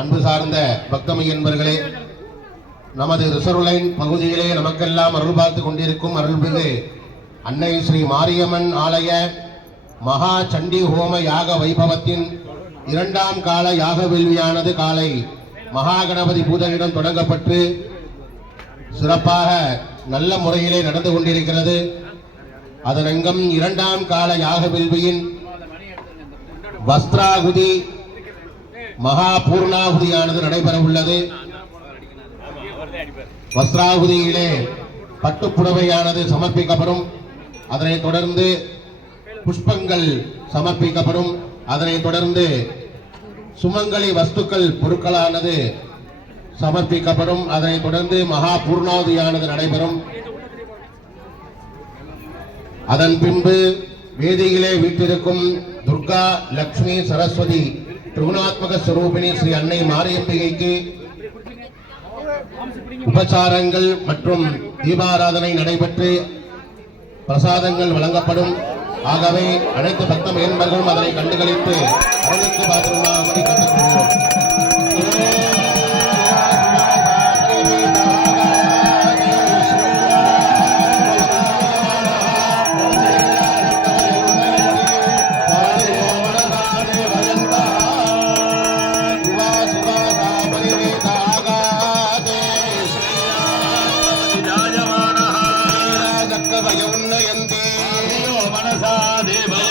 அன்பு சார்ந்த பக்தமை என்பர்களே, நமது ரிசர்வ் லைன் பகுதியிலே நமக்கெல்லாம் அருள் பார்த்து கொண்டிருக்கும் அருள்மிகு அன்னை ஸ்ரீ மாரியம்மன் ஆலய மகா சண்டி ஹோம யாக வைபவத்தின் இரண்டாம் கால யாக வேள்வியானது காலை மகா கணபதி பூஜையிடம் தொடங்கப்பட்டு சிறப்பாக நல்ல முறையிலே நடந்து கொண்டிருக்கிறது. அதனங்கம் இரண்டாம் கால யாக வேள்வியின் வஸ்திராகுதி மகா பூர்ணாகுதியானது நடைபெற உள்ளது. வஸ்திராகுதியிலே பட்டுப்புடவையானது சமர்ப்பிக்கப்படும். அதனைத் தொடர்ந்து புஷ்பங்கள் சமர்ப்பிக்கப்படும். அதனைத் தொடர்ந்து சுமங்கலி வஸ்துக்கள் பொருட்களானது சமர்ப்பிக்கப்படும். அதனைத் தொடர்ந்து மகா பூர்ணாகுதியானது நடைபெறும். அதன் பின்பு வேதியிலே வீட்டிருக்கும் துர்கா, லட்சுமி, சரஸ்வதி திரிகுணாத்மக ஸ்வரூபிணி ஸ்ரீ அன்னை மாரியம்பிகைக்கு உபசாரங்கள் மற்றும் தீபாராதனை நடைபெற்று பிரசாதங்கள் வழங்கப்படும். ஆகவே அனைத்து பக்த மேன்பர்களும் அதனை கண்டுகளித்து அருளுக்கு பாத்திரமாகும்படி கேட்டுக்கொள்கிறோம். मनसा देव